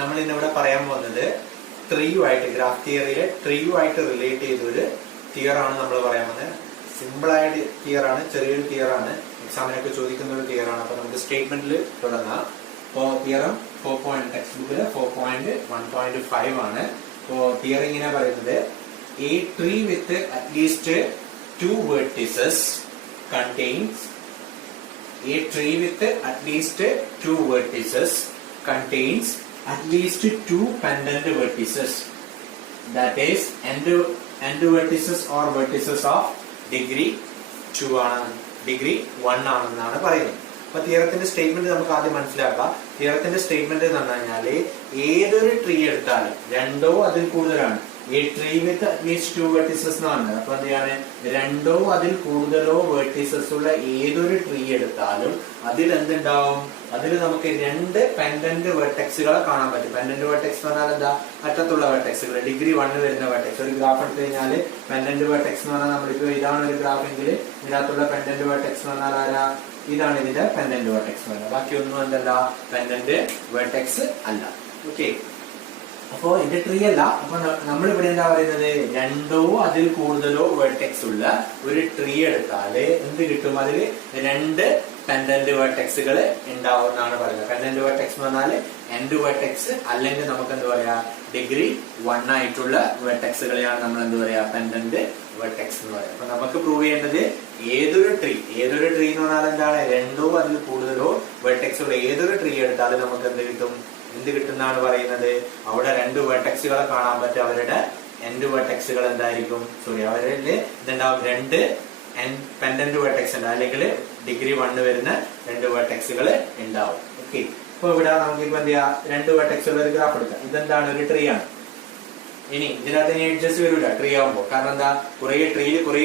നമ്മൾ ഇന്നിവിടെ പറയാൻ പോകുന്നത് ട്രീയുമായിട്ട് ഗ്രാഫ് തിയറിയിലെ ട്രീയുമായിട്ട് റിലേറ്റ് ചെയ്തൊരു തിയർ ആണ് നമ്മൾ പറയാൻ പോകുന്നത്. സിമ്പിൾ ആയിട്ട് തിയർ ആണ്, ചെറിയൊരു തിയർ ആണ്, എക്സാമിനൊക്കെ ചോദിക്കുന്ന ഒരു തിയർ ആണ്. അപ്പൊ നമുക്ക് സ്റ്റേറ്റ്മെന്റിൽ തുടങ്ങാം. ഇപ്പോ തിയറം 4 ടെക്സ്റ്റ് ബുക്കില് 4.1.5 ആണ്. ഇപ്പോ തിയർ ഇങ്ങനെ പറയുന്നത് A tree with at least 2 vertices contains a tree with at least 2 vertices contains at least 2 pendant vertices, that is end vertices or vertices of degree 2 ആണ്, degree 1 ആണെന്നാണ് പറയുന്നത്. അപ്പൊ തിയറത്തിന്റെ സ്റ്റേറ്റ്മെന്റ് നമുക്ക് ആദ്യം മനസ്സിലാക്കാം. തിയറത്തിന്റെ സ്റ്റേറ്റ്മെന്റ് എന്ന് പറഞ്ഞു കഴിഞ്ഞാല് ഏതൊരു ട്രീ എടുത്താലും രണ്ടോ അതിൽ കൂടുതലാണ് a tree with at least 2 vertices എന്ന് പറഞ്ഞത്. അപ്പൊ എന്താണ്, രണ്ടോ അതിൽ കൂടുതലോ വെർട്ടിസസ് ഉള്ള ഏതൊരു ട്രീ എടുത്താലും അതിൽ എന്തുണ്ടാവും, അതിൽ നമുക്ക് 2 പെൻഡന്റ് വെർട്ടെക്സുകളെ കാണാൻ പറ്റും. പെൻഡന്റ് വെർട്ടെക്സ് എന്ന് പറഞ്ഞാൽ എന്താ, അറ്റത്തുള്ള വെർട്ടെക്സുകൾ, ഡിഗ്രി 1 വരുന്ന വെർട്ടെക്സ്. ഒരു ഗ്രാഫ് എടുത്തു കഴിഞ്ഞാൽ പെൻഡന്റ് വെർട്ടെക്സ് എന്ന് പറഞ്ഞാൽ നമ്മളിപ്പോ ഇതാണ് ഒരു ഗ്രാഫ് എങ്കിൽ ഇതിനകത്തുള്ള പെൻഡന്റ് വെർട്ടെക്സ് എന്ന് പറഞ്ഞാൽ ആരാ, ഇതാണ് ഇതിന്റെ പെൻഡന്റ് വെർട്ടെക്സ് എന്ന് പറഞ്ഞാൽ. ബാക്കിയൊന്നും എന്തല്ല, പെൻഡന്റ് വെർട്ടെക്സ് അല്ല. ഓക്കെ, അപ്പോ ഇത് ട്രീ അല്ല. അപ്പൊ നമ്മളിവിടെ എന്താ പറയുന്നത്, രണ്ടോ അതിൽ കൂടുതലോ വെർട്ടെക്സ് ഉള്ള ഒരു ട്രീ എടുത്താല് എന്ത് കിട്ടും, അതിൽ 2 പെൻഡന്റ് വെർട്ടെക്സുകൾ ഉണ്ടാവും എന്നാണ് പറയുന്നത്. പെൻഡന്റ് വെർട്ടെക്സ് എന്ന് പറഞ്ഞാൽ എൻഡ് വെർട്ടെക്സ് അല്ലെങ്കിൽ നമുക്ക് എന്താ പറയാ, ഡിഗ്രി 1 ആയിട്ടുള്ള വെർട്ടെക്സുകളെയാണ് നമ്മൾ എന്ത് പറയാ, പെൻഡന്റ് വെർട്ടെക്സ് എന്ന് പറയാം. അപ്പൊ നമുക്ക് പ്രൂവ് ചെയ്യേണ്ടത് ഏതൊരു ട്രീ എന്ന് പറഞ്ഞാൽ എന്താണ്, രണ്ടോ അതിൽ കൂടുതലോ വെർട്ടെക്സ് ഉള്ള ഏതൊരു ട്രീ എടുത്താലും നമുക്ക് എന്ത് കിട്ടുന്നാണ് പറയുന്നത്, അവിടെ 2 വെർട്ടെക്സുകളെ കാണാൻ പറ്റും. അവരുടെ എൻഡ് വെർട്ടെക്സുകൾ എന്തായിരിക്കും, അവരിൽ ഇതുണ്ടാവും 2 പെൻഡന്റ് വെർട്ടെക്സ് ഉണ്ട്, അല്ലെങ്കിൽ ഡിഗ്രി 1 വരുന്ന 2 വെർട്ടെക്സുകൾ ഉണ്ടാവും. ഓക്കെ, ഇപ്പൊ ഇവിടെ നമുക്ക് ഇപ്പൊ എന്ത് ചെയ്യാം, 2 വെർട്ടെക്സ് ഉള്ള ഒരു ഗ്രാഫ് എടുക്കാം. ഇതെന്താണ്, ഒരു ട്രീ ആണ്. ഇനി ഇതിനകത്ത് ഇനി എഡ്ജസ് വരില്ല ട്രീ ആവുമ്പോൾ. കാരണം എന്താ, കുറെ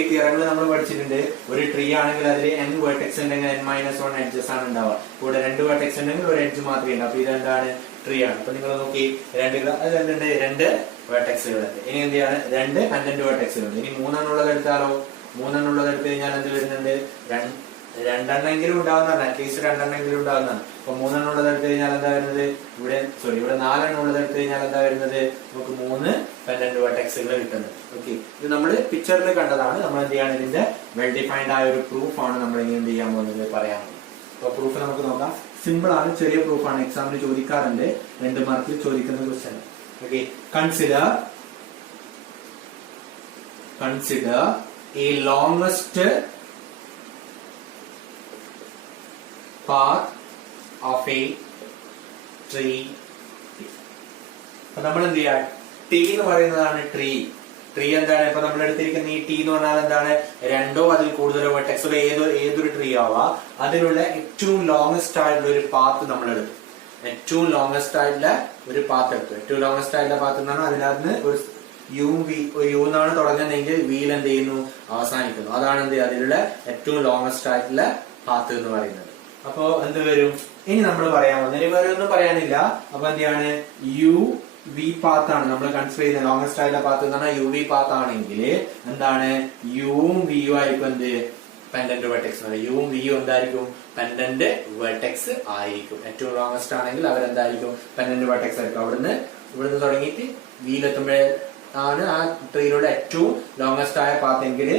തിയറങ്ങൾ നമ്മൾ പഠിച്ചിട്ടുണ്ട്. ഒരു ട്രീ ആണെങ്കിൽ അതിൽ n വെർട്ടെക്സ് ഉണ്ടെങ്കിൽ n-1 എഡ്ജസ് ആണ് ഉണ്ടാവുക. ഇവിടെ 2 വെർട്ടെക്സ് ഉണ്ടെങ്കിൽ ഒരു എഡ്ജ് മാത്രമേ ഉണ്ടാവും. അപ്പൊ ഇതെന്താണ്, ട്രീ ആണ്. അപ്പൊ നിങ്ങൾ നോക്കി 2 വെർട്ടെക്സുകളുണ്ട്. ഇനി എന്ത് ചെയ്യാണ്, 2 പെൻഡന്റ് വെർട്ടെക്സുകളുണ്ട്. ഇനി 3 ഉള്ളത് എടുത്താലോ, 3 എടുത്തു കഴിഞ്ഞാൽ എന്ത് വരുന്നുണ്ട്, 2 ഉണ്ടാവുന്നതാണ്, അറ്റ്ലീസ്റ്റ് 2 ഉണ്ടാവുന്നതാണ്. അപ്പൊ 3 എടുത്തു കഴിഞ്ഞാൽ എന്താ വരുന്നത്, ഇവിടെ 4 എടുത്തു കഴിഞ്ഞാൽ എന്താ വരുന്നത്, നമുക്ക് 3 പെൻഡന്റ് വെർട്ടെക്സുകൾ കിട്ടുന്നത്. ഓക്കെ, ഇത് നമ്മൾ പിക്ചറിൽ കണ്ടതാണ്. നമ്മൾ എന്ത് ചെയ്യാണ്, ഇതിന്റെ വെൽ ഡിഫൈൻഡ് ആയ ഒരു പ്രൂഫ് ആണ് നമ്മൾ ഇനി എന്ത് ചെയ്യാൻ പോകുന്നത്, പറയാൻ പോകുന്നത്. അപ്പൊ പ്രൂഫ് നമുക്ക് നോക്കാം. സിമ്പിൾ ആണ്, ചെറിയ പ്രൂഫാണ്, എക്സാമിന് ചോദിക്കാറുണ്ട്, 2 മാർക്കിൽ ചോദിക്കുന്ന question. Okay, consider a longest path of a tree. അപ്പൊ നമ്മൾ എന്ത് ചെയ്യാ, ടി എന്ന് പറയുന്നതാണ് ട്രീ എന്താണ്, ഇപ്പൊ നമ്മൾ എടുത്തിരിക്കുന്ന ഈ ടി എന്ന് പറഞ്ഞാൽ എന്താണ്, 2 അതിൽ കൂടുതലോ വെർട്ടെക്സ് ഉള്ള ഏതൊരു ട്രീ ആവാ അതിലുള്ള ഏറ്റവും ലോങ്സ്റ്റ് ആയിട്ടുള്ള ഒരു പാത്ത് നമ്മൾ എടുത്തു. ഏറ്റവും ലോങ്സ്റ്റ് ആയിട്ടുള്ള ഒരു പാത്ത് എടുത്തു. ഏറ്റവും ലോങ്സ്റ്റ് ആയിട്ടുള്ള പാത്ത് എന്ന് പറഞ്ഞാൽ അതിനകത്ത് ഒരു യു എന്നാണ് തുടങ്ങുന്നതെങ്കിൽ വിയിൽ എന്ത് ചെയ്യുന്നു, അവസാനിക്കുന്നു. അതാണ് എന്ത് ചെയ്യുക, അതിലുള്ള ഏറ്റവും ലോങ്സ്റ്റ് ആയിട്ടുള്ള പാത്ത് എന്ന് പറയുന്നത്. അപ്പോ എന്ത് വരും, ഇനി നമ്മൾ പറയാൻ പോകുന്നത് വേറെ ഒന്നും പറയാനില്ല. അപ്പൊ എന്താണ്, യു വി പാത്ത് ആണ് നമ്മൾ കൺസിഡർ ചെയ്യുന്നത്. ലോങ്സ്റ്റ് ആയിട്ടുള്ള പാത്ത് എന്ന് പറഞ്ഞാൽ യു വി പാത്ത് ആണെങ്കിൽ എന്താണ്, യുവും വിയും ആയിരിക്കും എന്ത്, പെൻഡന്റ് വെർട്ടെക്സ്. യുവും വിയും എന്തായിരിക്കും, പെൻഡന്റ് വെർട്ടെക്സ് ആയിരിക്കും. ഏറ്റവും ലോങ്സ്റ്റ് ആണെങ്കിൽ അവരെന്തായിരിക്കും, പെൻഡന്റ് വെർട്ടെക്സ് ആയിരിക്കും. ഇവിടുന്ന് തുടങ്ങിയിട്ട് വിയിലെത്തുമ്പോഴേ ആണ് ആ ട്രീയിലൂടെ ഏറ്റവും ലോങ്സ്റ്റ് ആയ പാത്ത് എങ്കിൽ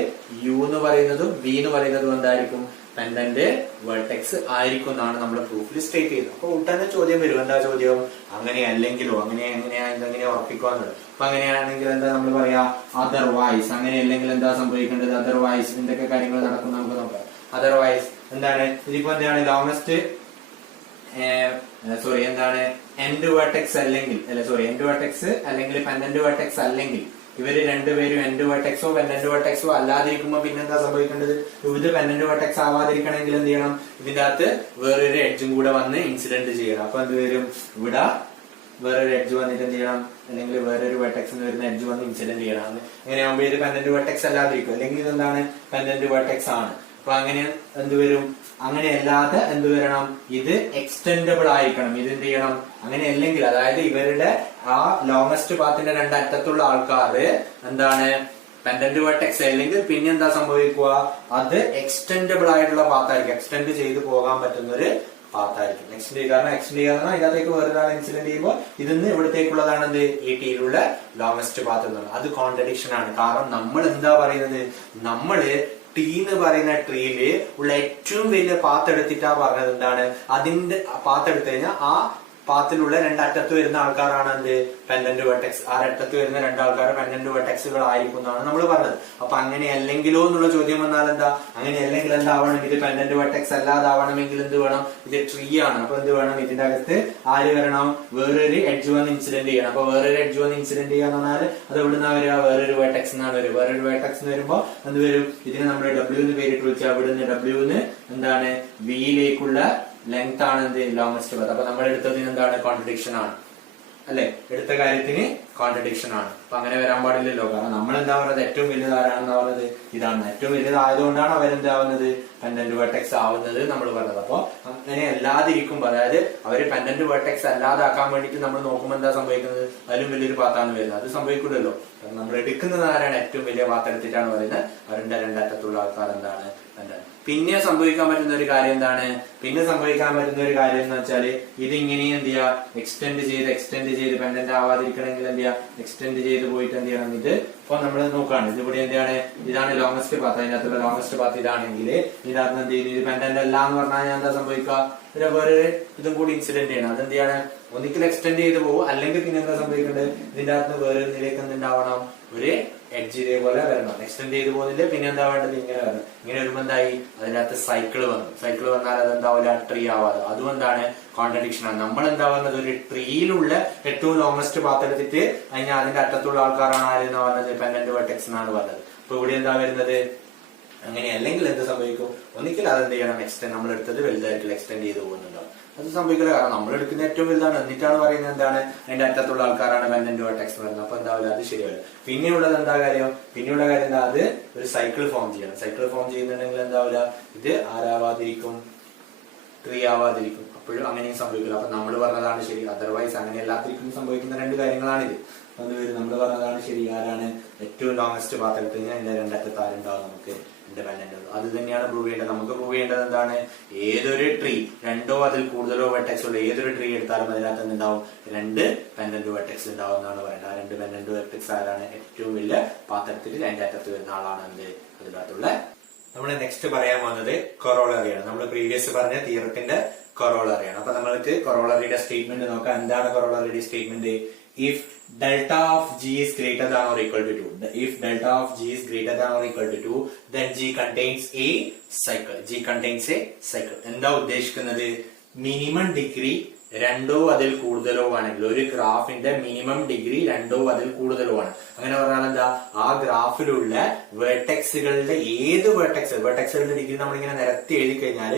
യു എന്ന് പറയുന്നതും വി എന്ന് പറയുന്നതും എന്തായിരിക്കും, പെൻഡന്റ് വെർട്ടെക്സ് ആയിരിക്കും എന്നാണ് നമ്മൾ പ്രൂഫിൽ സ്റ്റേറ്റ് ചെയ്തത്. അപ്പൊ ഉടനെ ചോദ്യം വരും, എന്താ ചോദ്യം, അങ്ങനെയല്ലെങ്കിലോ, എന്തെങ്ങനെ ഉറപ്പിക്കാന്നുള്ളത്. അപ്പൊ അങ്ങനെയാണെങ്കിൽ എന്താ നമ്മൾ പറയാ, അതർവൈസ്. അങ്ങനെയല്ലെങ്കിൽ എന്താ സംഭവിക്കേണ്ടത്, അതർവൈസ്. എന്തൊക്കെ കാര്യങ്ങൾ നടക്കും നമുക്ക് നോക്കാം. അതർവൈസ് എന്താണ്, ഇതിപ്പോ എന്താണ്, ലോങ്സ്റ്റ് എന്താണ്, എൻഡ് വെർട്ടെക്സ് അല്ലെങ്കിൽ പെൻഡന്റ് വെർട്ടെക്സ് അല്ലെങ്കിൽ ഇവര് രണ്ടുപേരും എൻഡ് വെർട്ടെക്സോ പെൻഡന്റ് വെർട്ടെക്സോ അല്ലാതിരിക്കുമ്പോ പിന്നെന്താ സംഭവിക്കേണ്ടത്, ഇത് പെൻഡന്റ് വെർട്ടെക്സ് ആവാതിരിക്കണമെങ്കിൽ എന്ത് ചെയ്യണം, ഇതിന്റെ അകത്ത് വേറൊരു എഡ്ജും കൂടെ വന്ന് ഇൻസിഡന്റ് ചെയ്യണം. അപ്പൊ എന്ത് വരും, ഇവിടെ വേറൊരു എഡ്ജ് വന്നിട്ട് എന്ത് ചെയ്യണം, അല്ലെങ്കിൽ വേറൊരു വെർട്ടെക്സ് വരുന്ന എഡ്ജ് വന്ന് ഇൻസിഡന്റ് ചെയ്യണം. എങ്ങനെയാകുമ്പോൾ ഇത് പെൻഡന്റ് വെർട്ടെക്സ് അല്ലാതിരിക്കും, അല്ലെങ്കിൽ ഇതെന്താണ്, പെൻഡന്റ് വെർട്ടെക്സ് ആണ്. അപ്പൊ അങ്ങനെ എന്തുവരും, അങ്ങനെ അല്ലാതെ എന്ത് വരണം, ഇത് എക്സ്റ്റെൻഡബിൾ ആയിരിക്കണം. ഇത് എന്ത് ചെയ്യണം, അങ്ങനെ അല്ലെങ്കിൽ അതായത് ഇവരുടെ ആ ലോങ്സ്റ്റ് പാത്തിന്റെ 2 അറ്റത്തുള്ള ആൾക്കാർ എന്താണ്, പെൻഡന്റ് വെർട്ടെക്സ് അല്ലെങ്കിൽ പിന്നെ എന്താ സംഭവിക്കുക, അത് എക്സ്റ്റെൻഡബിൾ ആയിട്ടുള്ള പാത്തായിരിക്കും, എക്സ്റ്റെൻഡ് ചെയ്ത് പോകാൻ പറ്റുന്ന ഒരു പാത്തായിരിക്കും. എക്സ്റ്റെൻഡ് ചെയ്യുക, കാരണം എക്സ്റ്റെൻഡ് ചെയ്യാന്ന് പറഞ്ഞാൽ ഇതിനകത്തേക്ക് വേറൊരാൾ ഇൻസിഡന്റ് ചെയ്യുമ്പോൾ ഇതിന്ന് ഇവിടത്തേക്കുള്ളതാണ് എന്ത് ഈ ടീയിലുള്ള ലോങ്സ്റ്റ് പാത്ത് എന്ന് പറയുന്നത്. അത് കോൺട്രഡിക്ഷൻ ആണ്. കാരണം നമ്മൾ എന്താ പറയുന്നത്, നമ്മള് ടി എന്ന് പറയുന്ന ട്രീയില് ഉള്ള ഏറ്റവും വലിയ പാത്ത് എടുത്തിട്ടാ പറഞ്ഞത് എന്താണ്, അതിന്റെ പാത്ത് എടുത്തു കഴിഞ്ഞാൽ ആ പാത്തിലുള്ള രണ്ടറ്റത്ത് വരുന്ന ആൾക്കാരാണ് എന്ത് പെൻഡന്റ് വെർട്ടെക്സ്. ആ അറ്റത്ത് വരുന്ന രണ്ടാൾക്കാർ പെൻഡന്റ് വെർട്ടെക്സുകൾ ആയിരിക്കും എന്നാണ് നമ്മൾ പറഞ്ഞത്. അപ്പൊ അങ്ങനെ അല്ലെങ്കിലോ എന്നുള്ള ചോദ്യം വന്നാൽ എന്താ, അങ്ങനെ അല്ലെങ്കിൽ എന്താവണം, ഇത് പെൻഡന്റ് വെർട്ടെക്സ് അല്ലാതാവണമെങ്കിൽ എന്ത് വേണം, ഇത് ട്രീ ആണ്. അപ്പൊ എന്ത് വേണം, ഇതിന്റെ അകത്ത് ആര് വരണം, വേറൊരു എഡ്ജ് വന്ന് ഇൻസിഡന്റ് ചെയ്യണം. അപ്പൊ വേറൊരു എഡ്ജ് വന്ന് ഇൻസിഡന്റ് ചെയ്യാന്ന് പറഞ്ഞാൽ അത് എവിടുന്നാ വരിക, വേറൊരു വെർട്ടെക്സ് എന്നാണ് വരിക. വേറൊരു വെർട്ടെക്സ് എന്ന് വരുമ്പോ എന്ത് വരും, ഇതിന് നമ്മൾ ഡബ്ല്യൂ എന്ന് പേരിട്ട് വിളിച്ചാൽ അവിടുന്ന് ഡബ്ല്യൂന്ന് എന്താണ് വിയിലേക്കുള്ള ലെങ്ത് ആണ് എന്ത് ലോങ്സ്റ്റ് പാത്ത്. അപ്പൊ നമ്മൾ എടുത്തതിന് എന്താണ് കോൺട്രഡിക്ഷൻ ആണ് അല്ലെ, എടുത്ത കാര്യത്തിന് കോൺട്രഡിക്ഷൻ ആണ്. അപ്പൊ അങ്ങനെ വരാൻ പാടില്ലല്ലോ. കാരണം നമ്മൾ എന്താ പറയുന്നത്, ഏറ്റവും വലുത് ആരാണെന്ന് പറയുന്നത് ഇതാണ്. ഏറ്റവും വലുതായതുകൊണ്ടാണ് അവരെന്താവുന്നത് പെൻഡന്റ് വെർട്ടെക്സ് ആവുന്നത് നമ്മൾ പറഞ്ഞത്. അപ്പൊ അങ്ങനെ അല്ലാതിരിക്കുമ്പോ, അതായത് അവര് പെൻഡന്റ് വെർട്ടെക്സ് അല്ലാതാക്കാൻ വേണ്ടിട്ട് നമ്മൾ നോക്കുമ്പോൾ എന്താ സംഭവിക്കുന്നത്, അതിലും വലിയൊരു പാത്താണ് വരുന്നത്. അത് സംഭവിക്കില്ലല്ലോ. കാരണം നമ്മൾ എടുക്കുന്നത് ആരാണ്, ഏറ്റവും വലിയ പാത്ത് എടുത്തിട്ടാണ് പറയുന്നത്. അവരുടെ രണ്ടറ്റത്തുള്ള ആൾക്കാർ എന്താണ് പെൻഡന്റ്. പിന്നെ സംഭവിക്കാൻ പറ്റുന്ന ഒരു കാര്യം എന്താണ്, പിന്നെ സംഭവിക്കാൻ പറ്റുന്ന ഒരു കാര്യം എന്ന് വെച്ചാല് ഇതിങ്ങനെ എന്ത് ചെയ്യാ, എക്സ്റ്റെൻഡ് ചെയ്ത് പെൻഡന്റ് ആവാതിരിക്കണമെങ്കിൽ എന്ത് ചെയ്യാ, എക്സ്റ്റെൻഡ് ചെയ്ത് പോയിട്ട് എന്ത് ചെയ്യണം, ഇത് ഇപ്പൊ നമ്മൾ നോക്കുകയാണ്, ഇതിവിടെ എന്താണ്, ഇതാണ് ലോങ്സ്റ്റ് പാത്ത്. അതിനകത്തുള്ള ലോങ്സ്റ്റ് പാത്ത് ഇതാണെങ്കിൽ ഇതിനകത്ത് എന്ത് ചെയ്യുന്നു, ഇത് പെൻഡന്റ് അല്ല എന്ന് പറഞ്ഞാൽ എന്താ സംഭവിക്കുക, ഇതിനെ വേറെ ഇതും കൂടി ഇൻസിഡന്റ് ചെയ്യണം. അതെന്ത് ചെയ്യാണ്, ഒന്നിക്കൽ എക്സ്റ്റെൻഡ് ചെയ്ത് പോകും, അല്ലെങ്കിൽ പിന്നെ എന്താ സംഭവിക്കേണ്ടത്, ഇതിന്റെ അകത്ത് വേറെ ഇതിലേക്ക് എന്തുണ്ടാവണം, ഒരു എഡ്ജ് ഇതേപോലെ വരണം. എക്സ്റ്റെൻഡ് ചെയ്ത് പോകുന്നില്ല, പിന്നെ എന്താ വേണ്ടത്, ഇങ്ങനെ വരണം. ഇങ്ങനെ വരുമ്പോ എന്തായി, അതിനകത്ത് സൈക്കിൾ വന്നു. സൈക്കിൾ വന്നാൽ അതെന്താവില്ല, ട്രീ ആവാതെ. അതും എന്താണ് കോൺട്രഡിക്ഷൻ ആണ്. നമ്മൾ എന്താ പറഞ്ഞത്, ഒരു ട്രീയിലുള്ള ഏറ്റവും ലോങ്സ്റ്റ് പാത്ത് എടുത്തിട്ട് അതിന് അതിന്റെ അറ്റത്തുള്ള ആൾക്കാരാണ് ആരെന്ന് പറഞ്ഞത് പെൻഡന്റ് വെർട്ടെക്സ് എന്നാണ് പറഞ്ഞത്. അപ്പൊ ഇവിടെ എന്താ വരുന്നത്, അങ്ങനെ അല്ലെങ്കിൽ എന്ത് സംഭവിക്കും, ഒന്നിക്കൽ അതെന്ത് ചെയ്യണം, എക്സ്റ്റെൻഡ് നമ്മൾ എടുത്തത് വലുതായിട്ട് എക്സ്റ്റെൻഡ് ചെയ്ത് പോകുന്നുണ്ടാവും. അത് സംഭവിക്കില്ല, കാരണം നമ്മൾ എടുക്കുന്ന ഏറ്റവും വലുതാണ്. എന്നിട്ടാണ് പറയുന്നത് എന്താണ്, അതിന്റെ അറ്റത്തുള്ള ആൾക്കാരാണ് പെൻഡന്റ് വെർട്ടെക്സ് എന്ന് പറയുന്നത്. അപ്പൊ എന്താവില്ല, അത് ശരിയല്ല. പിന്നെയുള്ളത് എന്താ കാര്യം, പിന്നെയുള്ള കാര്യം എന്താ, അത് ഒരു സൈക്കിൾ ഫോം ചെയ്യണം. സൈക്കിൾ ഫോം ചെയ്യുന്നുണ്ടെങ്കിൽ എന്താവില്ല, ഇത് ആരാവാതിരിക്കും, ട്രീ ആവാതിരിക്കും. അപ്പോഴും അങ്ങനെയും സംഭവിക്കില്ല. അപ്പൊ നമ്മൾ പറഞ്ഞതാണ് ശരി. അതർവൈസ് അങ്ങനെ എല്ലാത്തിരിക്കും സംഭവിക്കുന്ന രണ്ട് കാര്യങ്ങളാണിത്. അതുവരും നമ്മൾ പറഞ്ഞതാണ് ശരി. ആരാണ് ഏറ്റവും ലോങ്സ്റ്റ് പാത്ത് എടുത്തു കഴിഞ്ഞാൽ അതിന്റെ രണ്ടറ്റത്ത് ആരുണ്ടാവും, നമുക്ക് ഇൻഡിപെൻഡന്റ്. അത് തന്നെയാണ് പ്രൂവ് ചെയ്യേണ്ടത്. നമുക്ക് പ്രൂവ് ചെയ്യേണ്ടത് എന്താണ്, ഏതൊരു ട്രീ രണ്ടോ അതിൽ കൂടുതലോ വെർട്ടെക്സ് ഉള്ള ഏതൊരു ട്രീ എടുത്താലും അതിനകത്ത് എന്തുണ്ടാവും, രണ്ട് പെൻഡന്റ് വെർട്ടെക്സ് ഉണ്ടാവും എന്നാണ് പറയുന്നത്. ആ രണ്ട് പെൻഡന്റ് വെർട്ടെക്സ് ആരാണ്, ഏറ്റവും വലിയ പാത്രത്തിൽ അതിന്റെ അറ്റത്ത് വരുന്ന ആളാണ് എന്ത് അതിനകത്തുള്ള. നമ്മൾ നെക്സ്റ്റ് പറയാൻ വന്നത് കൊറോളറിയാണ്. നമ്മൾ പ്രീവിയസ് പറഞ്ഞ തിയറത്തിന്റെ കൊറോളറിയാണ്. അപ്പൊ നമ്മൾക്ക് കൊറോളറിയുടെ സ്റ്റേറ്റ്മെന്റ് നോക്കാം. എന്താണ് കൊറോളറിയുടെ statement, if delta of g is greater than or equal to 2, if delta of g is greater than or equal to 2, then g contains a cycle. G contains a cycle. എന്താ ഉദ്ദേശിക്കുന്നത്, minimum degree രണ്ടോ അതിൽ കൂടുതലോ ആണെങ്കിൽ, ഒരു ഗ്രാഫിന്റെ minimum degree രണ്ടോ അതിൽ കൂടുതലോ ആണ്. അങ്ങനെ പറഞ്ഞാൽ എന്താ, ആ ഗ്രാഫിലുള്ള വെർട്ടെക്സുകളുടെ ഏത് വെർട്ടെക്സുകളുടെ ഡിഗ്രി നമ്മളിങ്ങനെ നിരത്തി എഴുതി കഴിഞ്ഞാൽ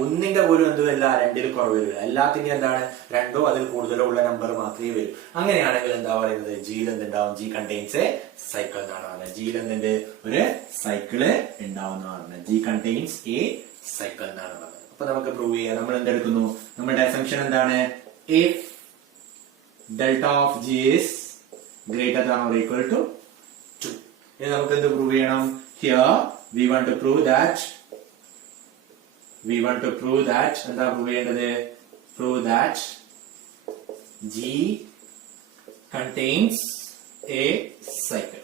ഒന്നിന്റെ പോലും എന്തുമല്ല, രണ്ടിൽ കുറവ് വരില്ല. എല്ലാത്തിന്റെയും എന്താണ്, രണ്ടോ അതിൽ കൂടുതലോ ഉള്ള നമ്പർ മാത്രമേ വരൂ. അങ്ങനെയാണെങ്കിൽ എന്താ പറയുന്നത്, ജിയിൽ എന്തുണ്ടാവും, ജി കണ്ടെയ്ൻസ് എ സൈക്കിൾ എന്നാണ് പറയുന്നത്. ജിയിൽ എന്തുണ്ട്, ഒരു സൈക്കിള് ഉണ്ടാവുന്ന പറഞ്ഞത്. ജി കണ്ടെയ്ൻസ് എ സൈക്കിൾ എന്നാണ് പറയുന്നത്. അപ്പൊ നമുക്ക് പ്രൂവ് ചെയ്യാം. നമ്മൾ എന്തെടുക്കുന്നു, നമ്മുടെ അസംപ്ഷൻ എന്താണ്, if delta of G is greater than or equal to 2. ഇനി നമുക്ക് എന്ത് പ്രൂവ് ചെയ്യണം, here we want to prove that എന്താ പ്രൂവ് ചെയ്യേണ്ടത്, prove that G contains a cycle.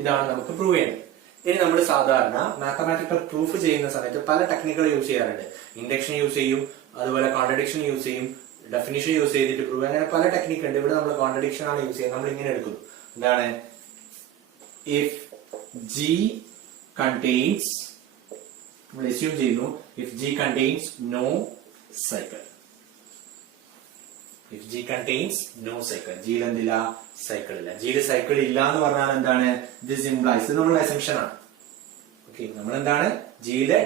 ഇതാണ് നമുക്ക് പ്രൂവ് ചെയ്യേണ്ടത്. ഇനി നമ്മൾ സാധാരണ മാത്തമാറ്റിക്കൽ പ്രൂഫ് ചെയ്യുന്ന സമയത്ത് പല ടെക്നിക്കുകൾ യൂസ് ചെയ്യാറുണ്ട്. ഇൻഡക്ഷൻ യൂസ് ചെയ്യും, അതുപോലെ കോൺട്രഡിക്ഷൻ യൂസ് ചെയ്യും, ഡെഫിനിഷൻ യൂസ് ചെയ്തിട്ട് പ്രൂവ്, അങ്ങനെ പല ടെക്നിക്ക് ഉണ്ട്. ഇവിടെ നമ്മൾ കോൺട്രഡിക്ഷൻ ആണ് യൂസ് ചെയ്യുന്നത്. നമ്മൾ ഇങ്ങനെ എടുക്കുന്നു, എന്താണ്, ഇഫ് ജി കണ്ടെയ്ൻസ്, നമ്മൾ അസ്യൂം ചെയ്യുന്നു, if G contains no cycle. If G contains no cycle, G യിൽ എന്തില്ല, സൈക്കിൾ ഇല്ല. ജിയിൽ സൈക്കിൾ ഇല്ല എന്ന് പറഞ്ഞാൽ എന്താണ്, ദിസ് ഇംപ്ലൈസ്, ഇത് നമ്മുടെ അസംപ്ഷൻ ആണ്. ഓക്കെ, നമ്മൾ എന്താണ്, ജിയിലെ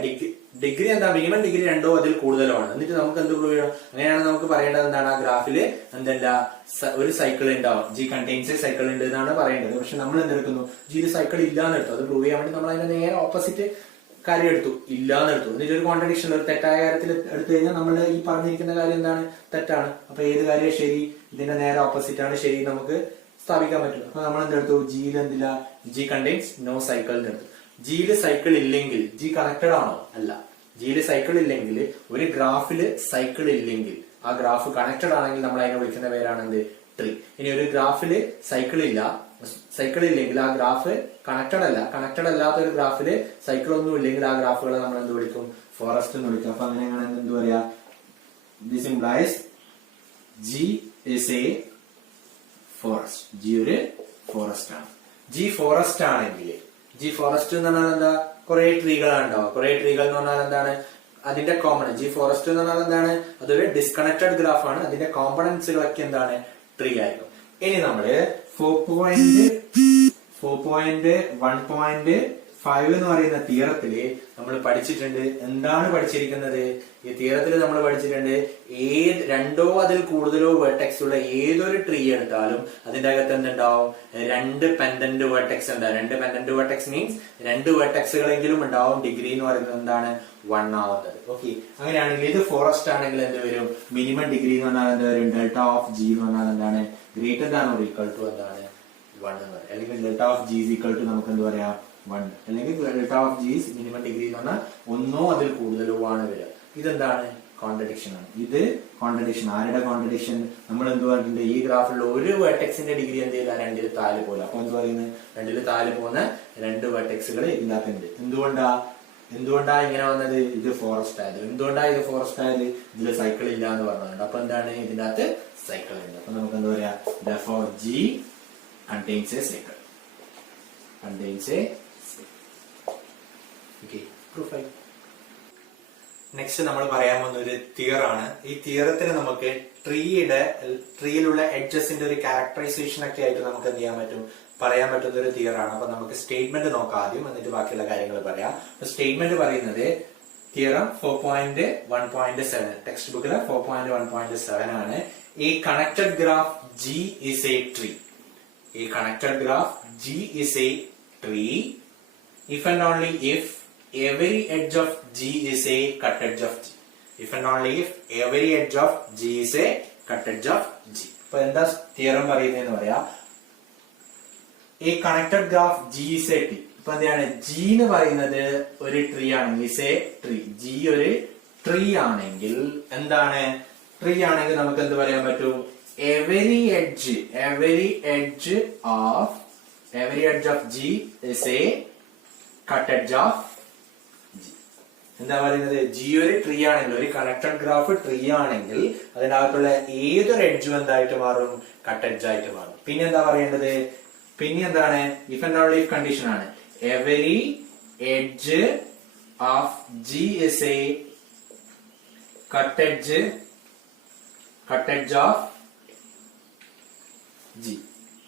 ഡിഗ്രി എന്താ, മിനിമം ഡിഗ്രി രണ്ടോ അതിൽ കൂടുതലോ ആണ്. എന്നിട്ട് നമുക്ക് എന്ത് പ്രൂവ് ചെയ്യണം, അങ്ങനെയാണ് നമുക്ക് പറയേണ്ടത് എന്താണ്, ആ ഗ്രാഫില് എന്തല്ല ഒരു സൈക്കിൾ ഉണ്ടാവും, ജി കണ്ടെയ്ൻസ് എ സൈക്കിൾ ഉണ്ട് എന്നാണ് പറയേണ്ടത്. പക്ഷെ നമ്മൾ എന്തെടുക്കുന്നു, ജിയിൽ സൈക്കിൾ ഇല്ല എന്ന് എടുത്തു. അത് പ്രൂവ് ചെയ്യാൻ വേണ്ടി നമ്മൾ അതിന്റെ നേരെ ഓപ്പോസിറ്റ് കാര്യം എടുത്തു, ഇല്ലാന്ന് എടുത്തു. എന്നിട്ട് ഒരു കോൺട്രഡിക്ഷൻ, ഒരു തെറ്റായ കാര്യത്തിൽ എടുത്തു കഴിഞ്ഞാൽ നമ്മൾ ഈ പറഞ്ഞിരിക്കുന്ന കാര്യം എന്താണ്, തെറ്റാണ്. അപ്പൊ ഏത് കാര്യം ശരി, ഇതിന്റെ നേരെ ഓപ്പോസിറ്റ് ആണ് ശരി നമുക്ക് സ്ഥാപിക്കാൻ പറ്റും. അപ്പൊ നമ്മൾ എന്തെടുത്തു, ജിയിൽ എന്തില്ല, ജി കണ്ടെയ്ൻസ് നോ സൈക്കിൾ എന്ന് എടുത്തു. ജിയിൽ സൈക്കിൾ ഇല്ലെങ്കിൽ ജി കണക്റ്റഡ് ആണോ, അല്ല. ജിയിൽ സൈക്കിൾ ഇല്ലെങ്കിൽ, ഒരു ഗ്രാഫില് സൈക്കിൾ ഇല്ലെങ്കിൽ, ആ ഗ്രാഫ് കണക്റ്റഡ് ആണെങ്കിൽ നമ്മൾ അതിനെ വിളിക്കുന്ന പേരാണ് എന്ത്? ട്രീ. ഇനി ഒരു ഗ്രാഫില് സൈക്കിൾ ഇല്ലെങ്കിൽ, ആ ഗ്രാഫ് കണക്റ്റഡ് അല്ലാത്ത ഒരു ഗ്രാഫില് സൈക്കിൾ ഒന്നും ഇല്ലെങ്കിൽ ആ ഗ്രാഫുകളെ നമ്മൾ എന്ത് വിളിക്കും? ഫോറസ്റ്റ് എന്ന് വിളിക്കും. അപ്പൊ അങ്ങനെയാണ് എന്ത് പറയാ? This implies G is A forest. G ഒരു ഫോറസ്റ്റ് ആണ്. ജി ഫോറസ്റ്റ് ആണെങ്കിൽ, ജി ഫോറസ്റ്റ് എന്ന് പറഞ്ഞാൽ എന്താ? കുറെ ട്രീകളാണ് ഉണ്ടാവുക. കുറെ ട്രീകൾ എന്ന് പറഞ്ഞാൽ എന്താണ്? അതിന്റെ കോമൺ. ജി ഫോറസ്റ്റ് എന്ന് പറഞ്ഞാൽ എന്താണ്? അതൊരു ഡിസ്കണക്റ്റഡ് ഗ്രാഫ് ആണ്. അതിന്റെ കോമ്പണൻസുകളൊക്കെ എന്താണ്? ട്രീ ആയിരിക്കും. ഇനി നമ്മള് 4.1.5 എന്ന് പറയുന്ന തിയറത്തില് നമ്മൾ പഠിച്ചിട്ടുണ്ട്. എന്താണ് പഠിച്ചിരിക്കുന്നത്? ഈ തിയറത്തിൽ നമ്മൾ പഠിച്ചിട്ടുണ്ട്, രണ്ടോ അതിൽ കൂടുതലോ വെർട്ടെക്സ് ഉള്ള ഏതൊരു ട്രീ എടുത്താലും അതിന്റെ അകത്ത് എന്തുണ്ടാവും? 2 പെൻഡന്റ് വെർട്ടെക്സ് ഉണ്ടാവും. 2 പെൻഡന്റ് വെർട്ടെക്സ് മീൻസ് 2 വെർട്ടെക്സുകളെങ്കിലും ഉണ്ടാവും. ഡിഗ്രി എന്ന് പറയുന്നത് എന്താണ്? 1 ആവുന്നത്. ഓക്കെ, അങ്ങനെയാണെങ്കിൽ ഇത് ഫോറസ്റ്റ് ആണെങ്കിൽ എന്ത് വരും? മിനിമം ഡിഗ്രി എന്ന് പറഞ്ഞാൽ എന്ത് വരും? ഡെൽറ്റ ഓഫ് ജി എന്ന് പറഞ്ഞാൽ എന്താണ്? Greater than or equal to എന്താണ്? 1 എന്ന് പറയാം. അല്ലെങ്കിൽ delta of G is equal to നമുക്ക് എന്ത് പറയാം? 1. അല്ലെങ്കിൽ delta of G minimum degree എന്ന് പറഞ്ഞാൽ 1 അതിൽ കൂടുതലോ ആണ് വരിക. ഇതെന്താണ്? കോൺട്രഡിക്ഷൻ ആണ്. ഇത് കോൺട്രഡിക്ഷൻ. ആരുടെ കോൺട്രഡിക്ഷൻ? നമ്മൾ എന്ത് പറഞ്ഞിട്ടുണ്ട്? ഈ ഗ്രാഫിലുള്ള ഒരു വെർട്ടെക്സിന്റെ ഡിഗ്രി എന്ത് ചെയ്യില്ല? 2ൽ താഴെ പോലെ. അപ്പൊ എന്ത് പറയുന്നത്? 2ൽ താഴെ പോകുന്ന 2 വെർട്ടെക്സുകൾ ഇതിനകത്തുണ്ട്. എന്തുകൊണ്ടാ ഇങ്ങനെ വന്നത്? ഇത് ഫോറസ്റ്റ് ആയത്. എന്തുകൊണ്ടാ ഇത് ഫോറസ്റ്റ് ആയത്? ഇതിൽ സൈക്കിൾ ഇല്ല എന്ന് പറഞ്ഞിട്ടുണ്ട്. അപ്പൊ എന്താണ്? ഇതിനകത്ത് സൈക്കിൾ ഉണ്ട്. അപ്പൊ നമുക്ക് എന്താ പറയാ? therefore G contains a cycle. Okay, proof ആയി. നെക്സ്റ്റ് നമ്മൾ പറയാൻ പോകുന്ന ഒരു തിയർ ആണ്. ഈ തിയറത്തിന് നമുക്ക് ട്രീയിലുള്ള എഡ്ജസിന്റെ ഒരു ക്യാരക്ടറൈസേഷൻ ഒക്കെ ആയിട്ട് നമുക്ക് എന്ത് ചെയ്യാൻ പറ്റും? പറയാൻ പറ്റുന്ന ഒരു തിയർ ആണ്. അപ്പൊ നമുക്ക് സ്റ്റേറ്റ്മെന്റ് നോക്കാം ആദ്യം, എന്നിട്ട് ബാക്കിയുള്ള കാര്യങ്ങൾ പറയാം. സ്റ്റേറ്റ്മെന്റ് പറയുന്നത് തിയറം 4.1.7 ടെക്സ്റ്റ് ബുക്കിലെ 4.1.7 ആണ്. A connected graph G is a tree. A connected graph G is a tree if and only if every edge of G is a cut edge of G. If and only if every edge of G is a cut edge of G. അപ്പൊ എന്താ theorem പറയുന്നതെന്ന് പറയാം. A connected graph G is a tree. ഇപ്പൊ എന്താണ്? G എന്ന് പറയുന്നത് ഒരു tree ആണെങ്കിൽ, is a tree. G ഒരു ട്രീ ആണെങ്കിൽ എന്താണ്? ട്രീ ആണെങ്കിൽ നമുക്ക് എന്ത് പറയാൻ പറ്റും? every edge of G is a cut edge of G. എന്താ പറയുന്നത്? G ഒരു ട്രീ ആണെങ്കിൽ, ഒരു കണക്റ്റഡ് ഗ്രാഫ് ട്രീ ആണെങ്കിൽ അതിനകത്തുള്ള ഏതൊരു എഡ്ജും എന്തായിട്ട് മാറും? കട്ട് എഡ്ജ് ആയിട്ട് മാറും. പിന്നെ എന്താ പറയേണ്ടത്? പിന്നെ എന്താണ്? If and only if condition ആണ്. every edge of G is a cut edge of G.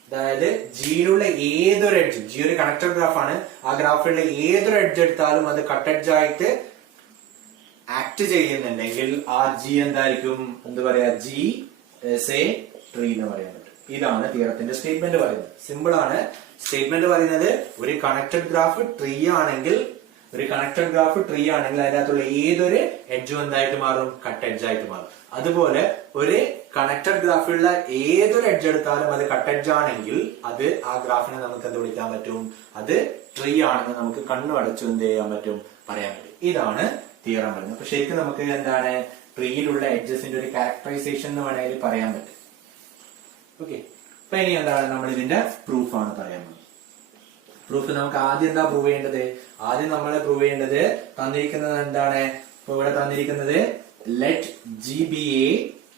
അതായത് ജിയിലുള്ള ഏതൊരു എഡ്ജും, ജി ഒരു കണക്റ്റഡ് ഗ്രാഫ് ആണ്, ആ ഗ്രാഫിലുള്ള ഏതൊരു എഡ്ജ് എടുത്താലും അത് കട്ട് എഡ്ജ് ആയിട്ട് ആക്ട് ചെയ്യുന്നുണ്ടെങ്കിൽ ആ ജി എന്തായിരിക്കും? എന്ത് പറയാ? ജി ഇസ് എ ട്രീ എന്ന് പറയാൻ പറ്റും. ഇതാണ് തിയറത്തിന്റെ സ്റ്റേറ്റ്മെന്റ് പറയുന്നത്. സിമ്പിൾ ആണ്. സ്റ്റേറ്റ്മെന്റ് പറയുന്നത് ഒരു കണക്റ്റഡ് ഗ്രാഫ് ട്രീ ആണെങ്കിൽ അതിനകത്തുള്ള ഏതൊരു എഡ്ജും എന്തായിട്ട് മാറും? കട്ട് എഡ്ജ് ആയിട്ട് മാറും. അതുപോലെ ഒരു കണക്റ്റഡ് ഗ്രാഫിലുള്ള ഏതൊരു എഡ്ജ് എടുത്താലും അത് കട്ട് എഡ്ജ് ആണെങ്കിൽ അത് ആ ഗ്രാഫിനെ നമുക്ക് എന്ത് വിളിക്കാൻ പറ്റും? അത് ട്രീ ആണെന്ന് നമുക്ക് കണ്ണു അടച്ചു എന്ത് ചെയ്യാൻ പറ്റും? പറയാൻ പറ്റും. ഇതാണ് തിയറം പറയുന്നത്. അപ്പൊ ശരിക്കും നമുക്ക് എന്താണ്? ട്രീയിലുള്ള എഡ്ജസിന്റെ ഒരു ക്യാരക്ടറൈസേഷൻ എന്ന് വേണമെങ്കിൽ പറയാൻ പറ്റും. ഓക്കെ, അപ്പൊ ഇനി എന്താണ്? നമ്മൾ ഇതിന്റെ പ്രൂഫാണ് പറയാൻ പോകുന്നത്. പ്രൂഫ് നമുക്ക് ആദ്യം എന്താ പ്രൂവ് ചെയ്യേണ്ടത്? ആദ്യം നമ്മൾ പ്രൂവ് ചെയ്യേണ്ടത് തന്നിരിക്കുന്നത് എന്താണ്? ഇപ്പൊ ഇവിടെ തന്നിരിക്കുന്നത് let G B A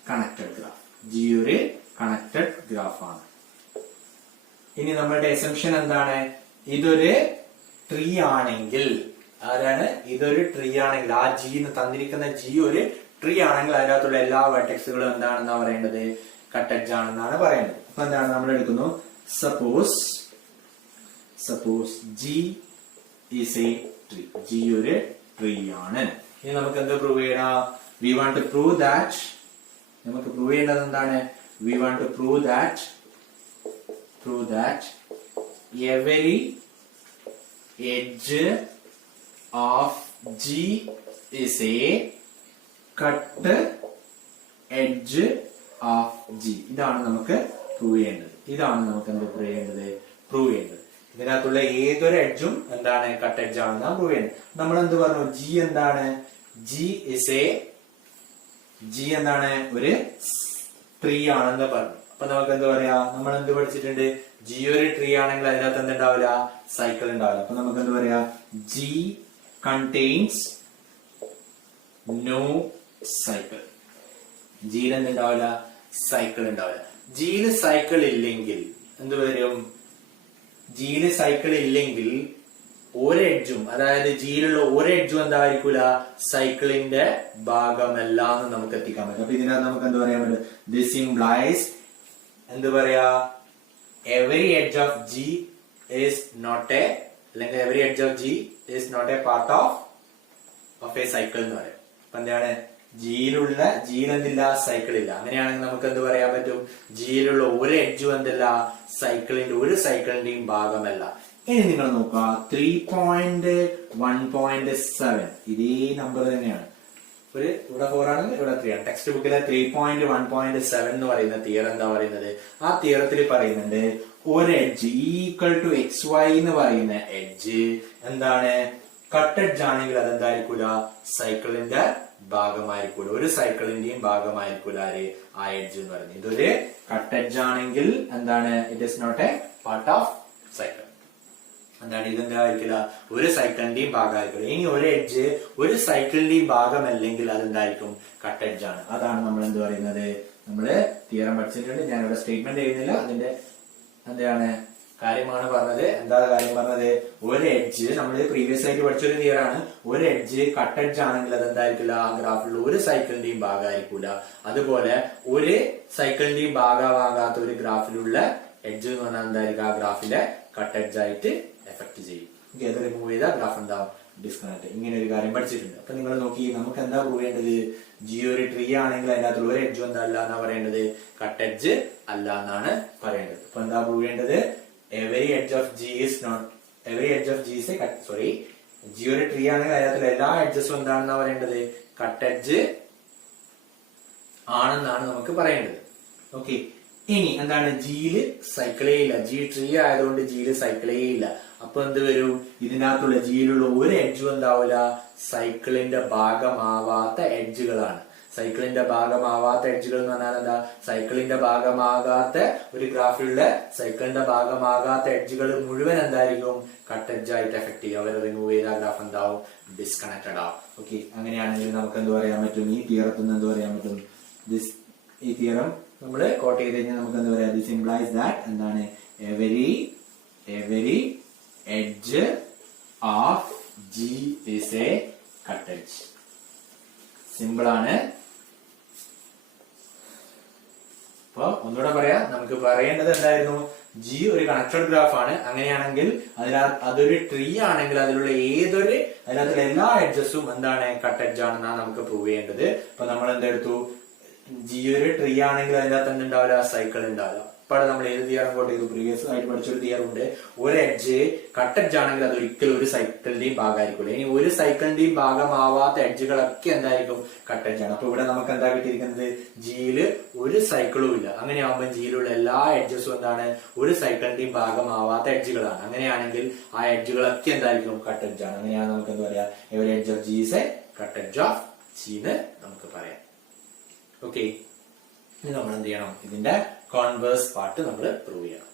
connected graph. G ഒരു കണക്റ്റഡ് ഗ്രാഫ് ആണ്. ഇനി നമ്മളുടെ എസംഷൻ എന്താണ്? ഇതൊരു ട്രീ ആണെങ്കിൽ, ആരാണ്? ഇതൊരു ട്രീ ആണെങ്കിൽ, ആ ജി തന്നിരിക്കുന്ന ജി ഒരു ട്രീ ആണെങ്കിൽ അതിനകത്തുള്ള എല്ലാ വെർട്ടെക്സുകളും എന്താണെന്നാ പറയേണ്ടത്? കട്ട് എഡ്ജ് ആണെന്നാണ് പറയേണ്ടത്. അപ്പൊ എന്താണ് നമ്മൾ എടുക്കുന്നു? Suppose G is a tree. G ഒരു ട്രീ ആണ്. ഇനി നമുക്ക് എന്ത് പ്രൂവ് ചെയ്യണം? We want to prove that, നമുക്ക് പ്രൂവ് ചെയ്യേണ്ടത് എന്താണ്? We want to prove that every edge of G is a cut edge of G. ഇതാണ് നമുക്ക് പ്രൂവ് ചെയ്യേണ്ടത്. പ്രൂവ് ചെയ്യേണ്ടത് ഇതിനകത്തുള്ള ഏതൊരു എഡ്ജും എന്താണ്? കട്ട് എഡ്ജ് ആണെന്നാണ് പ്രൂവ് ചെയ്യുന്നത്. നമ്മൾ എന്ത് പറഞ്ഞു? ജി എന്താണ്? ജി എന്താണ് ഒരു ട്രീ ആണെന്ന് പറഞ്ഞു. അപ്പൊ നമുക്ക് എന്താ പറയാ, നമ്മൾ എന്ത് പഠിച്ചിട്ടുണ്ട്, ജി ഒരു ട്രീ ആണെങ്കിൽ അതിനകത്ത് എന്തുണ്ടാവില്ല, സൈക്കിൾ ഉണ്ടാവില്ല. അപ്പൊ നമുക്ക് എന്താ പറയാ, ജി കണ്ടെയ്ൻസ് നോ സൈക്കിൾ. ജിയിൽ എന്തുണ്ടാവില്ല, സൈക്കിൾ ഉണ്ടാവില്ല. ജിയിൽ സൈക്കിൾ ഇല്ലെങ്കിൽ എന്ത് വരും, ജിയിൽ സൈക്കിൾ ഇല്ലെങ്കിൽ ഒരെഡ്ജും, അതായത് ജിയിലുള്ള ഒരെഡ്ജും എന്തായിരിക്കൂല, സൈക്കിളിന്റെ ഭാഗമല്ല എന്ന് നമുക്ക് എത്തിക്കാൻ പറ്റും. അപ്പൊ ഇതിനകത്ത് നമുക്ക് എന്താ പറയാൻ പറ്റും, ദിസ് ഇംപ്ലൈസ് എന്ത് പറയാ, every edge of G is not a, അല്ലെങ്കിൽ every edge of G is not a part of a cycle എന്ന് പറയും. അപ്പൊ എന്താണ്, ജിയിൽ എന്തില്ല, സൈക്കിൾ ഇല്ല. അങ്ങനെയാണെങ്കിൽ നമുക്ക് എന്ത് പറയാൻ പറ്റും, ജിയിലുള്ള ഒരു എഡ്ജും എന്തില്ല, സൈക്കിളിന്റെ ഒരു സൈക്കിളിന്റെയും ഭാഗമല്ല. ഇനി നിങ്ങൾ നോക്കുക 3.1.7 ഇതേ നമ്പർ തന്നെയാണ്. ഇവിടെ 4 ആണെങ്കിൽ ഇവിടെ 3 ആണ്. ടെക്സ്റ്റ് ബുക്കിലെ 3.1.7 എന്ന് പറയുന്ന തിയറം എന്താ പറയുന്നത്, ആ തിയറത്തിൽ പറയുന്നുണ്ട് ഒരു എഡ്ജ് ഈക്വൽ ടു XY എന്ന് പറയുന്ന എഡ്ജ് എന്താണ്, കട്ട് എഡ്ജ് ആണെങ്കിൽ അതെന്തായിരിക്കൂല, സൈക്കിളിന്റെ ഭാഗമായിരിക്കൂല, ഒരു സൈക്കിളിന്റെയും ഭാഗമായിരിക്കൂല ആ എഡ്ജ് എന്ന് പറയുന്നത്. ഇതൊരു കട്ട് എഡ്ജ് ആണെങ്കിൽ എന്താണ്, it is not a part of cycle. എന്താണ്, ഇതെന്തായിരിക്കില്ല, ഒരു സൈക്കിളിന്റെയും ഭാഗമായിരിക്കില്ല. ഇനി ഒരു എഡ്ജ് ഒരു സൈക്കിളിന്റെയും ഭാഗമല്ലെങ്കിൽ അതെന്തായിരിക്കും, കട്ട് എഡ്ജ് ആണ്. അതാണ് നമ്മൾ എന്ത് പറയുന്നത്, നമ്മള് തിയറം പഠിച്ചിട്ടുണ്ട്. ഞാനിവിടെ സ്റ്റേറ്റ്മെന്റ് ചെയ്യുന്നില്ല, അതിന്റെ എന്താണ് കാര്യമാണ് പറഞ്ഞത്. എന്താ കാര്യം പറഞ്ഞത്, ഒരു എഡ്ജ് നമ്മൾ പ്രീവിയസ് ആയിട്ട് പഠിച്ചൊരു തിയറാണ്. ഒരു എഡ്ജ് കട്ട് എഡ്ജ് ആണെങ്കിൽ അതെന്തായിരിക്കില്ല, ആ ഗ്രാഫിലുള്ള ഒരു സൈക്കിളിന്റെയും ഭാഗമായിരിക്കൂല. അതുപോലെ ഒരു സൈക്കിളിന്റെയും ഭാഗമാകാത്ത ഒരു ഗ്രാഫിലുള്ള എഡ്ജ് എന്ന് പറഞ്ഞാൽ എന്തായിരിക്കും, ആ ഗ്രാഫിലെ കട്ട് എഡ്ജ് ആയിട്ട് എഫക്ട് ചെയ്യും. അത് റിമൂവ് ചെയ്ത ഗ്രാഫ് എന്താവും, ഡിസ്കണക്ട്. ഇങ്ങനെ ഒരു കാര്യം പഠിച്ചിട്ടുണ്ട്. അപ്പൊ നിങ്ങൾ നോക്കി, നമുക്ക് എന്താ പ്രൂവ് ചെയ്യേണ്ടത്, ജി ഒരു ട്രീ ആണെങ്കിൽ അതിനകത്ത് ഒരു എഡ്ജും എന്താ അല്ല എന്നാ പറയേണ്ടത്, കട്ട് എഡ്ജ് അല്ല എന്നാണ് പറയേണ്ടത്. അപ്പൊ എന്താ പ്രൂവ് ചെയ്യേണ്ടത്, every edge of G is a cut, sorry, G ഒരു ട്രീ ആണെങ്കിൽ അതിനകത്തുള്ള എല്ലാ എഡ്ജസും എന്താണെന്നാ പറയേണ്ടത്, കട്ട് എഡ്ജ് ആണെന്നാണ് നമുക്ക് പറയേണ്ടത്. ഓക്കെ, ഇനി എന്താണ്, ജിയില് സൈക്കിളേ ഇല്ല, ജി ട്രീ ആയതുകൊണ്ട് ജിയില് സൈക്കിളേ ഇല്ല. അപ്പൊ എന്ത് വരും, ഇതിനകത്തുള്ള ജിയിലുള്ള ഒരു എഡ്ജും എന്താവില്ല, സൈക്കിളിന്റെ ഭാഗമാവാത്ത എഡ്ജുകളാണ്. സൈക്കിളിന്റെ ഭാഗമാവാത്ത എഡ്ജുകൾ എന്ന് പറഞ്ഞാൽ എന്താ, സൈക്കിളിന്റെ ഭാഗമാകാത്ത ഒരു ഗ്രാഫിലുള്ള സൈക്കിളിന്റെ ഭാഗമാകാത്ത എഡ്ജുകൾ മുഴുവൻ എന്തായിരിക്കും, കട്ട് എഡ്ജ് ആയിട്ട് എഫക്ട് ചെയ്യും. അവർ റിമൂവ് ചെയ്ത ഗ്രാഫ് എന്താവും, ഡിസ്കണക്റ്റഡ് ആവും. ഓക്കെ, അങ്ങനെയാണെങ്കിൽ നമുക്ക് എന്ത് പറയാൻ പറ്റും, ഈ തിയറത്തിൽ നിന്ന് എന്ത് പറയാൻ പറ്റും, ഈ തിയറം നമ്മൾ കോട്ട് ചെയ്ത് കഴിഞ്ഞാൽ നമുക്ക് എന്താ പറയാ, ദിസ് ഇംപ്ലൈസ് ദാറ്റ് എന്താണ്, every edge of G is a cut edge. Simple ആണ്. അപ്പൊ ഒന്നുകൂടെ പറയാം, നമുക്ക് പറയേണ്ടത് എന്തായിരുന്നു, ജി ഒരു കണക്റ്റഡ് ഗ്രാഫ് ആണ്. അങ്ങനെയാണെങ്കിൽ അതൊരു ട്രീ ആണെങ്കിൽ അതിലുള്ള അതിനകത്തുള്ള എല്ലാ എഡ്ജസും എന്താണ്, കട്ട് എഡ്ജ് ആണെന്നാണ് നമുക്ക് പ്രൂവ് ചെയ്യേണ്ടത്. അപ്പൊ നമ്മൾ എന്തെടുത്തു, ജി ഒരു ട്രീ ആണെങ്കിൽ അതിനകത്ത് എന്തുണ്ടാവില്ല, സൈക്കിൾ ഉണ്ടാവില്ല. അപ്പോൾ നമ്മൾ ഏത് തിയറം കോട്ട് ചെയ്തു, പ്രീവിയസ് ആയിട്ട് പഠിച്ചൊരു തിയർ ഉണ്ട്, ഒരു എഡ്ജ് കട്ട് എഡ്ജ് ആണെങ്കിൽ അത് ഒരിക്കലും ഒരു സൈക്കിളിന്റെയും ഭാഗമായിരിക്കില്ല. ഇനി ഒരു സൈക്കിളിന്റെയും ഭാഗമാവാത്ത എഡ്ജുകളൊക്കെ എന്തായിരിക്കും, കട്ട് എഡ്ജ് ആണ്. അപ്പൊ ഇവിടെ നമുക്ക് എന്താ കിട്ടിയിരിക്കുന്നത്, ജിയില് ഒരു സൈക്കിളും ഇല്ല. അങ്ങനെയാകുമ്പോൾ ജിയിലുള്ള എല്ലാ എഡ്ജസും എന്താണ്, ഒരു സൈക്കിളിന്റെയും ഭാഗമാവാത്ത എഡ്ജുകളാണ്. അങ്ങനെയാണെങ്കിൽ ആ എഡ്ജുകളൊക്കെ എന്തായിരിക്കും, കട്ട് എഡ്ജ് ആണ്. അങ്ങനെയാണ് നമുക്ക് എന്താ പറയാ, every edge of G is a cut edge of G എന്ന് നമുക്ക് പറയാം. ഓക്കെ, ഇനി നമ്മൾ എന്ത് ചെയ്യണം, ഇതിന്റെ കോൺവേഴ്സ് പാർട്ട് നമ്മൾ പ്രൂവ് ചെയ്യണം.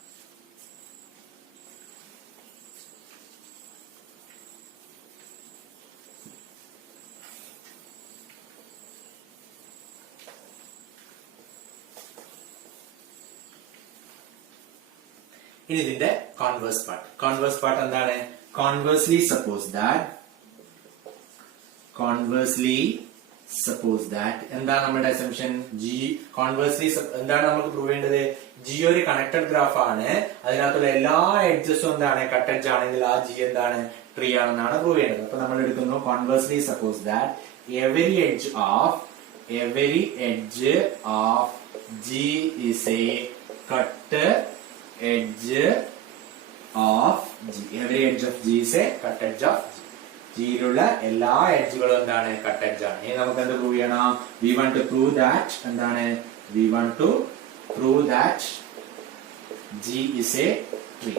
ഇനി ഇതിന്റെ കോൺവേഴ്സ് പാർട്ട് എന്താണ്, കോൺവേഴ്സ്ലി സപ്പോസ് ദാറ്റ് എന്താണ് നമ്മുടെ അസംഷൻ, ജി കോൺവേഴ്സ്ലി എന്താണ് നമുക്ക് പ്രൂവ് ചെയ്യേണ്ടത്, ജി ഒരു കണക്റ്റഡ് ഗ്രാഫ് ആണ്. അതിനകത്തുള്ള എല്ലാ എഡ്ജസും എന്താണ്, കട്ട് എഡ്ജ് ആണെങ്കിൽ ആ ജി എന്താണ്, ട്രീ ആണെന്നാണ് പ്രൂവ് ചെയ്യേണ്ടത്. അപ്പൊ നമ്മൾ എടുക്കുന്നു, conversely suppose that every edge of G is a cut edge of G. Every edge of G is a cut edge of G. ജിയിലുള്ള എല്ലാ എഡ്ജുകളും എന്താണ്, കട്ട് എഡ്ജ് ആണ്. ഇനി നമുക്ക് എന്ത് പ്രൂവ് ചെയ്യണം, we want to prove that എന്താണ്, we want to prove that G is a tree.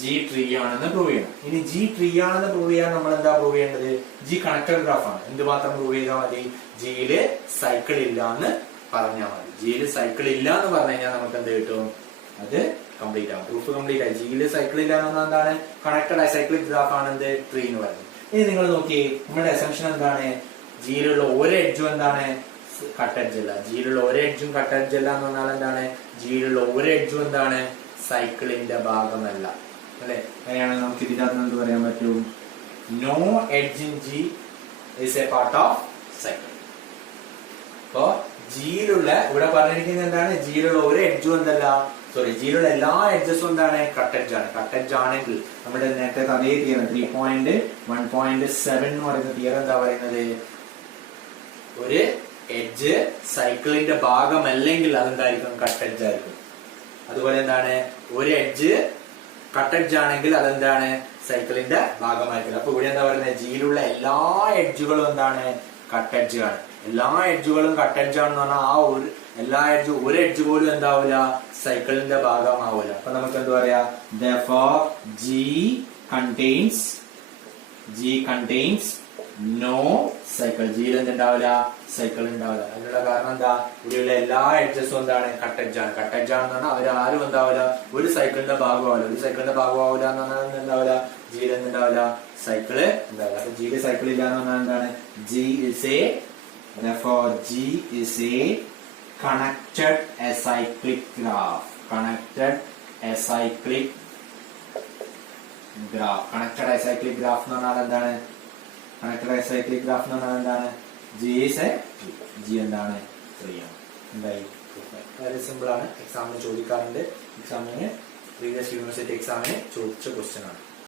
G tree ആണെന്ന് പ്രൂവ് ചെയ്യണം. ഇനി ജി ട്രീ ആണെന്ന് പ്രൂവ് ചെയ്യാൻ നമ്മൾ എന്താ പ്രൂവ് ചെയ്യേണ്ടത്? ജി കണക്റ്റഡ് ഗ്രാഫ് ആണ്. എന്ത് മാത്രം പ്രൂവ് ചെയ്താൽ മതി? ജിയില് സൈക്കിൾ ഇല്ല എന്ന് പറഞ്ഞാൽ മതി. ജിയില് സൈക്കിൾ ഇല്ല എന്ന് പറഞ്ഞു കഴിഞ്ഞാൽ നമുക്ക് എന്ത് കിട്ടും? അത് കംപ്ലീറ്റ് ആവും. പ്രൂഫ് കംപ്ലീറ്റ് ആയി. ജിയില് സൈക്കിൾ ഇല്ല എന്ന് പറഞ്ഞാൽ എന്താണ്? കണക്റ്റഡ് അസൈക്ലിക് ഗ്രാഫ് ആണ് എന്ത്? ട്രീ എന്ന് പറയുന്നത്. ഇനി നിങ്ങൾ നോക്കി, നമ്മുടെ അസംഷൻ എന്താണ്? ജിയിലുള്ള ഒരു എഡ്ജും എന്താണ്? കട്ട് എഡ്ജ് അല്ല. ജിയിലുള്ള ഒരു എഡ്ജും കട്ട് എഡ്ജ് അല്ല എന്ന് പറഞ്ഞാൽ എന്താണ്? ജിയിലുള്ള ഒരു എഡ്ജും എന്താണ്? സൈക്കിളിന്റെ ഭാഗമല്ല. അല്ലെ? അങ്ങനെയാണെങ്കിൽ നമുക്ക് ഇതിനകത്ത് എന്ത് പറയാൻ പറ്റും? No edge in G is a part of cycle. അപ്പോ ജിയിലുള്ള, ഇവിടെ പറഞ്ഞിരിക്കുന്നത് എന്താണ്? ജിയിലുള്ള ഒരു എഡ്ജും എന്തല്ല, സോറി, ജിയിലുള്ള എല്ലാ എഡ്ജസും എന്താണ്? കട്ട് എഡ്ജ് ആണ്. കട്ട് എഡ്ജ് ആണെങ്കിൽ നമ്മുടെ നേരത്തെ അതേ തിയറം 3.1.7 എന്ന് പറയുന്ന തിയറം എന്താ പറയുന്നത്? ഒരു എഡ്ജ് സൈക്കിളിന്റെ ഭാഗമല്ലെങ്കിൽ അതെന്തായിരിക്കും? കട്ട് എഡ്ജ് ആയിരിക്കും. അതുപോലെ എന്താണ്? ഒരു എഡ്ജ് കട്ട് എഡ്ജ് ആണെങ്കിൽ അതെന്താണ്? സൈക്കിളിന്റെ ഭാഗമായിരിക്കും. അപ്പൊ ഇവിടെ എന്താ പറയുന്നത്? ജിയിലുള്ള എല്ലാ എഡ്ജുകളും എന്താണ്? കട്ട് എഡ്ജ് ആണ്. എല്ലാ എഡ്ജുകളും കട്ട് എഡ്ജ് ആണെന്ന് പറഞ്ഞാൽ ആ ഒരു എല്ലാ എഡ്ജും ഒരു എഡ്ജ് പോലും എന്താവില്ല? സൈക്കിളിന്റെ ഭാഗമാവില്ല. അപ്പൊ നമുക്ക് എന്താ പറയാ? Therefore G contains no cycle. ജിയിൽ എന്തുണ്ടാവില്ല? സൈക്കിൾ ഉണ്ടാവില്ല. അതിനുള്ള കാരണം എന്താ? ഇവിടെയുള്ള എല്ലാ എഡ്ജസും എന്താണ്? കട്ട് എഡ്ജ് ആണ്. കട്ട് എഡ്ജ് ആണെന്ന് പറഞ്ഞാൽ അവരാരും എന്താവില്ല? ഒരു സൈക്കിളിന്റെ ഭാഗമാവില്ല. ഒരു സൈക്കിളിന്റെ ഭാഗമാവില്ല എന്ന് പറഞ്ഞാൽ എന്താവില്ല? ജിയിൽ എന്തുണ്ടാവില്ല? സൈക്കിള് ഉണ്ടാവില്ല. അപ്പൊ ജിയിൽ സൈക്കിൾ ഇല്ല എന്ന് പറഞ്ഞാൽ എന്താണ്? Therefore G is a connected acyclic graph. Connected acyclic graph എന്ന് പറഞ്ഞാൽ എന്താണ്? കണക്റ്റഡ് അസൈക്ലിക് ഗ്രാഫ് എന്ന് പറഞ്ഞാൽ എന്താണ്? ജി എന്താണ്? ട്രീ ആണ്. എന്തായി? വളരെ സിമ്പിൾ ആണ്. എക്സാമിന് ചോദിക്കാറുണ്ട്. എക്സാമിന് പ്രീവിയസ് യൂണിവേഴ്സിറ്റി എക്സാമിന് ചോദിച്ച ക്വസ്റ്റ്യൻ ആണ്.